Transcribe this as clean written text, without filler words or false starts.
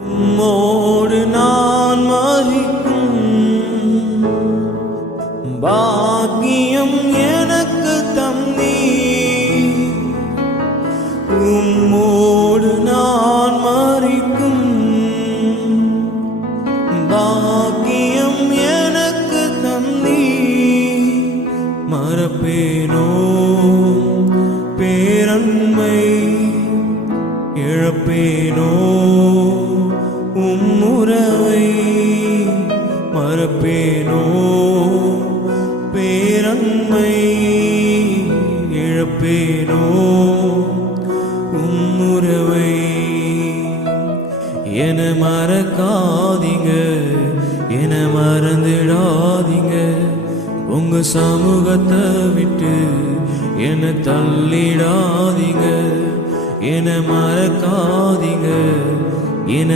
உம்மோடு நான் மரிக்கும் பாக்கியம் எனக்கு தந்தீர். உம்மோடு நான் மரிக்கும் பாக்கியம் எனக்கு தந்தீர். மறப்பேனோ பேரன்மை, இழப்பேனோ உம்முறவை. மறப்பேனோ பேரன்மை, இழப்பேனோ உம்முறவை. என மறக்காதீங்க, என மறந்துடாதீங்க. உங்க சமூகத்தை விட்டு என்ன தள்ளிடாதீங்க. என மறக்காதீங்க, என